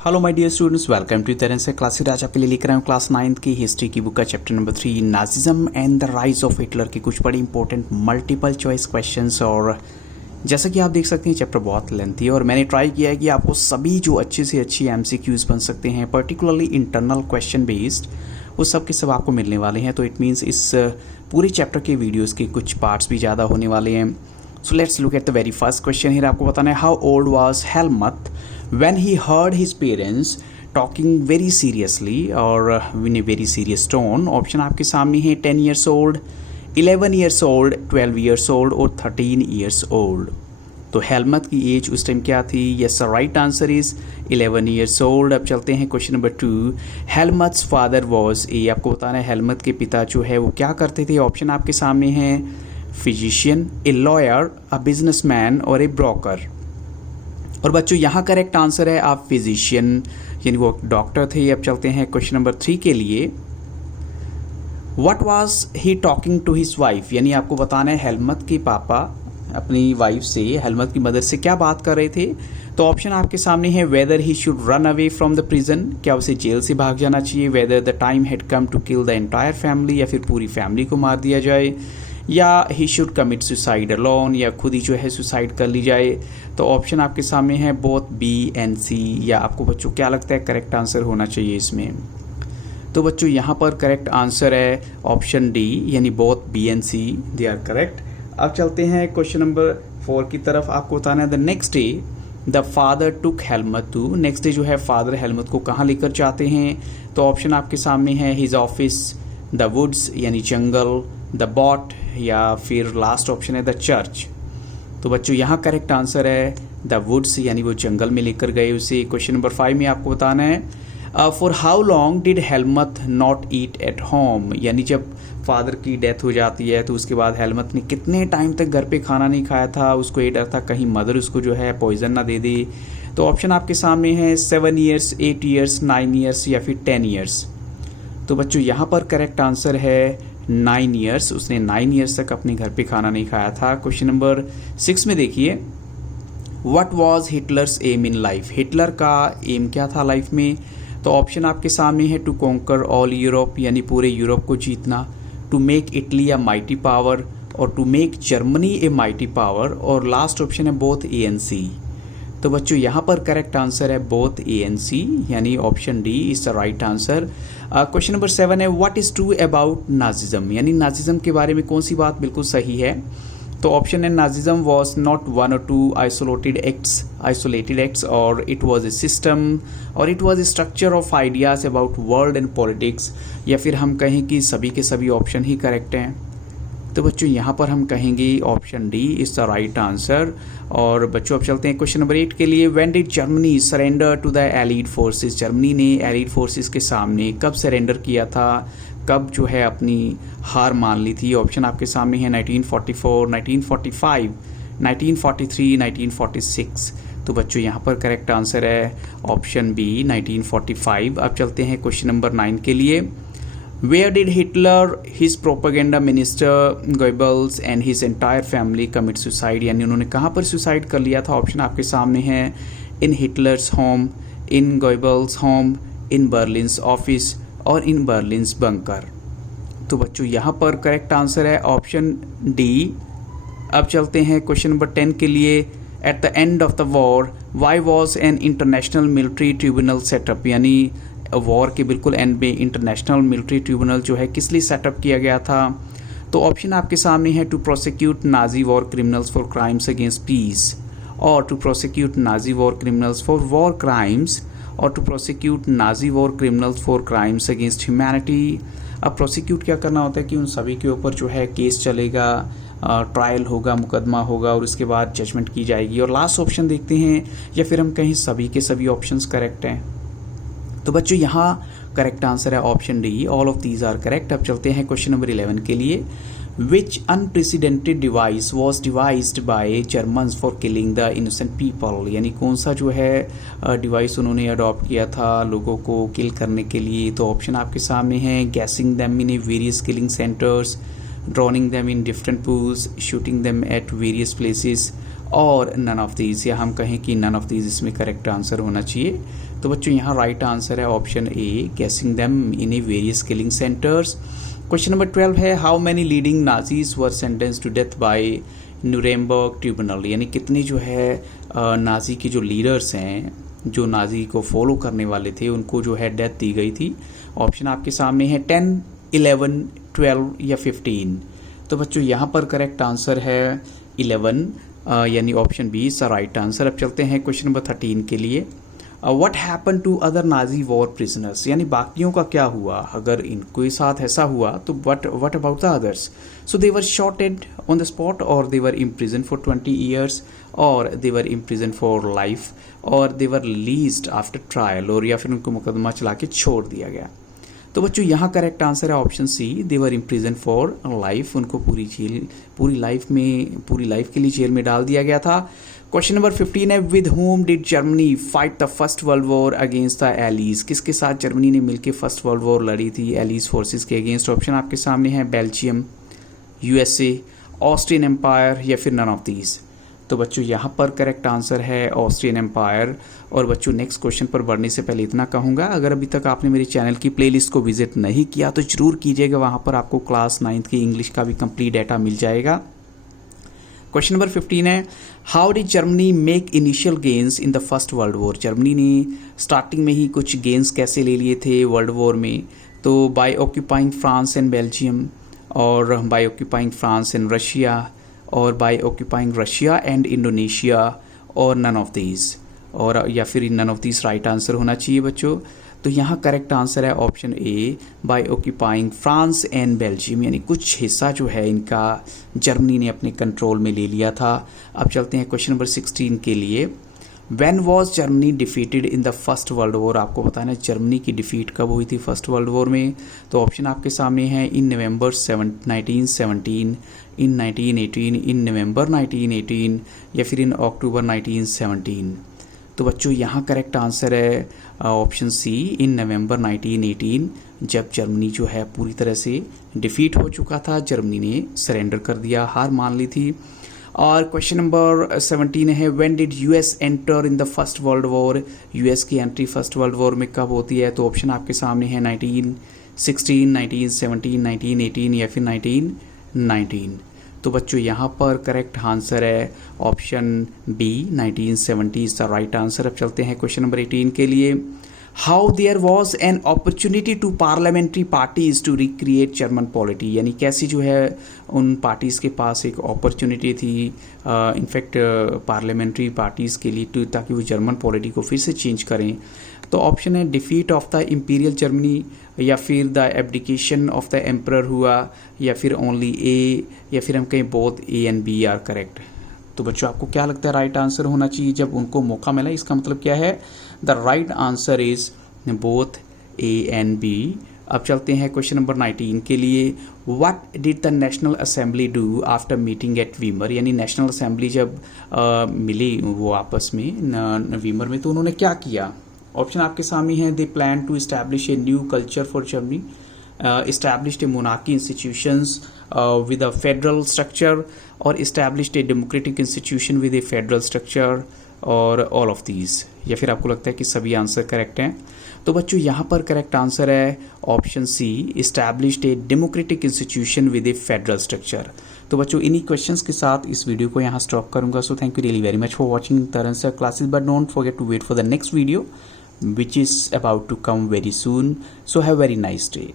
Hello my dear students, welcome to तरह से classic. आज आपके लिए लेकर आया हूँ क्लास 9 की हिस्ट्री की बुक का chapter number 3 Nazism and the rise of Hitler के कुछ बड़े इंपॉर्टेंट मल्टीपल चॉइस क्वेश्चंस। और जैसा कि आप देख सकते हैं चैप्टर बहुत लेंथी है और मैंने ट्राई किया है कि आपको सभी जो अच्छे से अच्छी एमसीक्यूज बन सकते हैं, पर्टिकुलरली इंटरनल क्वेश्चन बेस्ड, वो सब के सब आपको मिलने वाले हैं। तो इट मीन्स इस पूरे चैप्टर के वीडियोज़ के कुछ पार्ट्स भी ज़्यादा होने वाले हैं। So let's look at the very first question. Here आपको बताना है how old was Helmut when he heard his parents talking very seriously or in a very serious tone। Option आपके सामने है 10 years old, 11 years old, 12 years old और 13 years old। तो हेलमत की as उस टाइम क्या थी? Yes, right answer is 11 years old। अब चलते हैं question number 2। Helmut's father was a, आपको बताना है हेलमत के पिता जो है वो क्या करते थे। ऑप्शन आपके सामने है physician, a lawyer, a businessman और ए ब्रोकर। और बच्चों यहाँ करेक्ट आंसर है आप फिजिशियन, यानी वो डॉक्टर थे। अब चलते हैं क्वेश्चन नंबर 3 के लिए। What was he talking to his wife, यानी आपको बताना है हेलमत के पापा अपनी वाइफ से, हेलमत की मदर से क्या बात कर रहे थे। तो ऑप्शन आपके सामने है whether he should run away from the prison, क्या उसे जेल से भाग जाना चाहिए, whether the time had come to kill the entire family, या फिर पूरी फैमिली को मार दिया जाए, या he should commit suicide alone, या खुद ही जो है सुसाइड कर ली जाए। तो ऑप्शन आपके सामने है बोथ बी एंड सी, या आपको बच्चों क्या लगता है करेक्ट आंसर होना चाहिए इसमें? तो बच्चों यहाँ पर करेक्ट आंसर है ऑप्शन डी, यानी both B and C they are correct. अब चलते हैं क्वेश्चन नंबर 4 की तरफ। आपको बताना है the next day the father took Helmut to, next day जो है फादर हेलमत को कहाँ लेकर जाते हैं। तो ऑप्शन आपके सामने है हिज ऑफिस, द वुड्स यानी जंगल, द बॉट, या फिर लास्ट ऑप्शन है द चर्च। तो बच्चों यहाँ करेक्ट आंसर है द वुड्स, यानी वो जंगल में लेकर गए उसे। क्वेश्चन नंबर 5 में आपको बताना है for how long did Helmut not eat at home, यानी जब फादर की डेथ हो जाती है तो उसके बाद हेलमत ने कितने टाइम तक घर पे खाना नहीं खाया था। उसको ये डर था कहीं मदर उसको जो है पॉइजन ना दे दे। तो ऑप्शन आपके सामने है 7 years, 8 years, 9 years या फिर 10 years। तो बच्चों यहाँ पर करेक्ट आंसर है 9 years, उसने 9 years तक अपने घर पे खाना नहीं खाया था। क्वेश्चन नंबर 6 में देखिए what was Hitler's aim in life, Hitler का एम क्या था लाइफ में। तो ऑप्शन आपके सामने है टू कॉन्कर ऑल यूरोप, यानी पूरे यूरोप को जीतना, to make Italy a mighty power, और to make Germany a mighty power, और लास्ट ऑप्शन है बोथ ए एंड सी। तो बच्चों यहाँ पर करेक्ट आंसर है बोथ ए एंड सी, यानी option D is the right answer. Question number 7 है what is true about Nazism, यानी नाजिज्म के बारे में कौन सी बात बिल्कुल सही है। तो ऑप्शन है Nazism was not 1 or 2 isolated acts, और इट वॉज ए सिस्टम, और it was a structure of ideas about world and politics, या फिर हम कहें कि सभी के सभी ऑप्शन ही करेक्ट हैं। तो बच्चों यहाँ पर हम कहेंगे option D is the right answer. और बच्चों अब चलते हैं क्वेश्चन नंबर 8 के लिए। When did Germany surrender to the allied forces, Germany ने एलीड फोर्सेस के सामने कब सरेंडर किया था, कब जो है अपनी हार मान ली थी। ऑप्शन आपके सामने है 1944, 1945, 1943, 1946। तो बच्चों यहाँ पर करेक्ट आंसर है ऑप्शन बी 1945। अब चलते हैं क्वेश्चन नंबर 9 के लिए। Where did Hitler, his propaganda minister Goebbels and his entire family commit suicide, यानी उन्होंने कहाँ पर सुसाइड कर लिया था। ऑप्शन आपके सामने है इन हिटलर्स होम, इन गोइबल्स होम, इन बर्लिन्स ऑफिस, और इन बर्लिन्स बंकर। तो बच्चों यहाँ पर करेक्ट आंसर है ऑप्शन डी। अब चलते हैं क्वेश्चन नंबर 10 के लिए। At the end of the war why was an international military tribunal setup, यानी वॉर के बिल्कुल एंड में इंटरनेशनल मिलिट्री ट्रिब्यूनल जो है किस लिए सेटअप किया गया था। तो ऑप्शन आपके सामने है to prosecute Nazi war criminals for crimes against peace, और to prosecute Nazi war criminals for war crimes, और to prosecute Nazi war criminals for crimes against humanity. अब प्रोसिक्यूट क्या करना होता है कि उन सभी के ऊपर जो है केस चलेगा, ट्रायल होगा, मुकदमा होगा, और उसके बाद जजमेंट की जाएगी। और लास्ट ऑप्शन देखते हैं, या फिर हम कहीं सभी के सभी ऑप्शंस करेक्ट हैं। तो बच्चों यहाँ करेक्ट आंसर है option D, all of these are correct. अब चलते हैं क्वेश्चन नंबर 11 के लिए। Which unprecedented device was devised by Germans for killing the innocent people, यानी कौन सा जो है डिवाइस उन्होंने अडॉप्ट किया था लोगों को किल करने के लिए। तो ऑप्शन आपके सामने है gassing them in a various killing centres, drowning them in different pools, shooting them at various places, और नन ऑफ दीज, या हम कहें कि नन ऑफ दीज इसमें करेक्ट आंसर होना चाहिए। तो बच्चों यहाँ राइट आंसर है option A, gassing them in a various killing centres. Question number 12 है how many leading Nazis were sentence to death by Nuremberg tribunal, यानी कितने जो है नाजी के जो लीडर्स हैं, जो नाजी को फॉलो करने वाले थे, उनको जो है डेथ दी गई थी। ऑप्शन आपके सामने है 10, 11, 12 या 15। तो बच्चों यहाँ पर करेक्ट आंसर है 11, यानी option B is the right answer. अब चलते हैं क्वेश्चन नंबर 13 के लिए। What happen to other Nazi war prisoners, यानी बाकियों का क्या हुआ, अगर इनके साथ ऐसा हुआ तो what about the others. So they were shotted on the spot, और दे वर इम्प्रिजन फॉर 20 ईयर्स, और दे वर इम्प्रिजन फॉर लाइफ, और दे वर रिलीज्ड आफ्टर ट्रायल, और या फिर उनको मुकदमा चला के छोड़ दिया गया। तो बच्चों यहाँ करेक्ट आंसर है option C, they were imprison for life, उनको पूरी लाइफ के लिए जेल में डाल दिया गया था। क्वेश्चन नंबर 15 है with home did Germany fight the first world war against the allies, किसके साथ जर्मनी ने मिलकर फर्स्ट वर्ल्ड वॉर लड़ी थी एलीज फोर्सेस के अगेंस्ट। ऑप्शन आपके सामने है बेल्जियम, यूएसए, ऑस्ट्रियन एम्पायर या फिर नन ऑफ दीज। तो बच्चों यहाँ पर करेक्ट आंसर है ऑस्ट्रियन एम्पायर। और बच्चों नेक्स्ट क्वेश्चन पर बढ़ने से पहले इतना कहूँगा, अगर अभी तक आपने मेरे चैनल की प्लेलिस्ट को विजिट नहीं किया तो जरूर कीजिएगा, वहाँ पर आपको क्लास 9th की इंग्लिश का भी कंप्लीट डाटा मिल जाएगा। क्वेश्चन नंबर 15 है how did Germany make initial gains in the first world war, Germany ने स्टार्टिंग में ही कुछ गेन्स कैसे ले लिए थे वर्ल्ड वॉर में। तो by occupying France and Belgium, और by occupying France and Russia, और by occupying Russia and Indonesia, और नन ऑफ दीज, और या फिर none of these right answer होना चाहिए बच्चों। तो यहाँ करेक्ट आंसर है option A, by occupying France and Belgium, यानी कुछ हिस्सा जो है इनका जर्मनी ने अपने कंट्रोल में ले लिया था। अब चलते हैं क्वेश्चन नंबर 16 के लिए। When was Germany defeated in the first world war, आपको बताना है जर्मनी की डिफीट कब हुई थी फर्स्ट वर्ल्ड वॉर में। तो ऑप्शन आपके सामने है इन नवंबर 1917, इन 1918, इन नवंबर 1918 या फिर इन अक्टूबर 1917। तो बच्चों यहाँ करेक्ट आंसर है ऑप्शन सी, इन नवंबर 1918, जब जर्मनी जो है पूरी तरह से डिफीट हो चुका था, जर्मनी ने सरेंडर कर दिया, हार मान ली थी। और क्वेश्चन नंबर 17 है when did US enter in the first world war, US की एंट्री फर्स्ट वर्ल्ड वॉर में कब होती है। तो ऑप्शन आपके सामने है 1916, 1917, 1918 या फिर 1919। तो बच्चों यहाँ पर करेक्ट आंसर है option B, 1970 is the right answer. अब चलते हैं क्वेश्चन नंबर 18 के लिए। How there was an opportunity to parliamentary parties to recreate German polity, यानी कैसी जो है उन पार्टीज़ के पास एक अपॉर्चुनिटी थी इनफैक्ट पार्लियामेंट्री पार्टीज़ के लिए, ताकि वो जर्मन पॉलिटी को फिर से चेंज करें। तो ऑप्शन है defeat of the imperial Germany, या फिर the abdication of the emperor हुआ, या फिर ओनली ए, या फिर हम कहें both A and B are correct. तो बच्चों आपको क्या लगता है राइट आंसर होना चाहिए जब उनको मौका मिला, इसका मतलब क्या है, the right answer is both A and B. अब चलते हैं क्वेश्चन नंबर 19 के लिए। What did the national assembly do after meeting at Weimar, यानी नेशनल असेंबली जब मिली वो आपस में वीमर में, तो उन्होंने क्या किया। ऑप्शन आपके सामने है they plan to establish a new culture for Germany, established a monarchy institutions with a federal structure, or established a democratic institution with a federal structure, और all of these, या फिर आपको लगता है कि सभी आंसर करेक्ट हैं। तो बच्चों यहाँ पर करेक्ट आंसर है option C, established a democratic institution with a federal structure। तो बच्चों इन्हीं क्वेश्चंस के साथ इस वीडियो को यहाँ स्टॉप करूँगा। So thank you really very much for watching Tarun sir classes, but don't forget to wait for the next video which is about to come very soon. So have a very nice day.